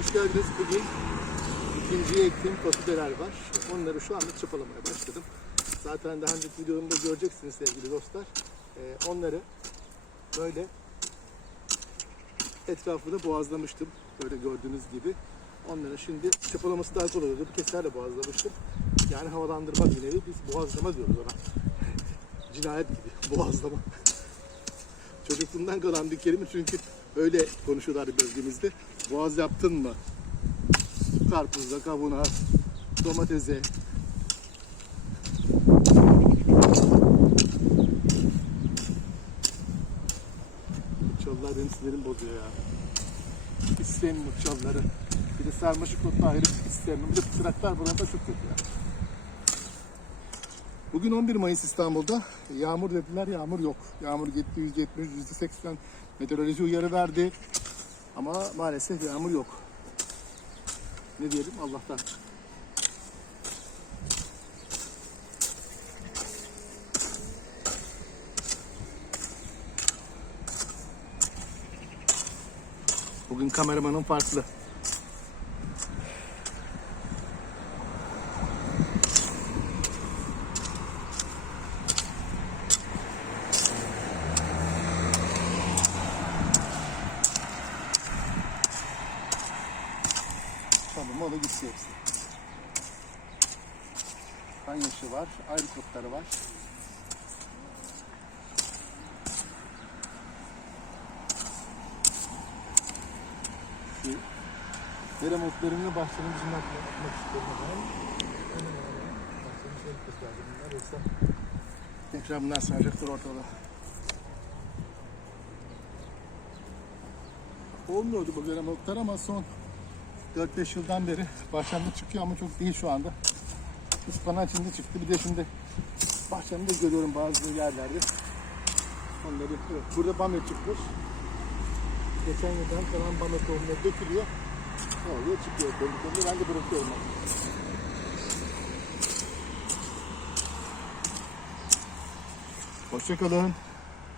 Hoş geldiniz. Bugün ikinciye ektiğim fasulyeler var. Onları şu anda çapalamaya başladım. Zaten daha önceki videomda göreceksiniz sevgili dostlar. Ee, onları böyle etrafını boğazlamıştım. Böyle gördüğünüz gibi. Onları şimdi çapalaması daha kolay oluyordu. Keserle boğazlamıştım. Yani havalandırma bir nevi. Biz boğazlama diyoruz ona. Cinayet gibi. Boğazlama. Çocukluğumdan kalan bir kelime çünkü öyle konuşuyorlar bölgemizde. Boğaz yaptın mı? Karpuza, kavuna, domatese. Bu Çalılar benim sinirimi bozuyor ya. İstemiyorum bu çalıları. Bir de sarmaşık otlu ayrı istemiyorum. Bir de pısıraklar burada çok kötü ya. Bugün 11 Mayıs İstanbul'da. Yağmur dediler, yağmur yok. Yağmur gitti, %70, %80 meteoroloji uyarı verdi. Ama maalesef yağmur yok. Ne diyelim Allah'tan. Bugün kameramanım farklı. O da gitsin hepsi. Kanyaşı var, ayrı kurtları var. Şu Dere mutlarını bahçenin dışına atmak istiyorum. ben. Bahçenin dışına gitmesi lazım bunlar yoksa tekrar bunlar saracaktır ortalığı. Olmuyordu bu dere mutlar ama son 4-5 yıldan beri bahçemde çıkıyor ama çok değil şu anda. Ispanak şimdi çıktı. Bir de şimdi bahçemde görüyorum bazı yerlerde. Onları evet, burada bamya çıkmış. Geçen yıldan kalan bamya tohumları dökülüyor. Ne oluyor? Çıkıyor. Kendine. Ben de bırakıyorum. Hoşçakalın.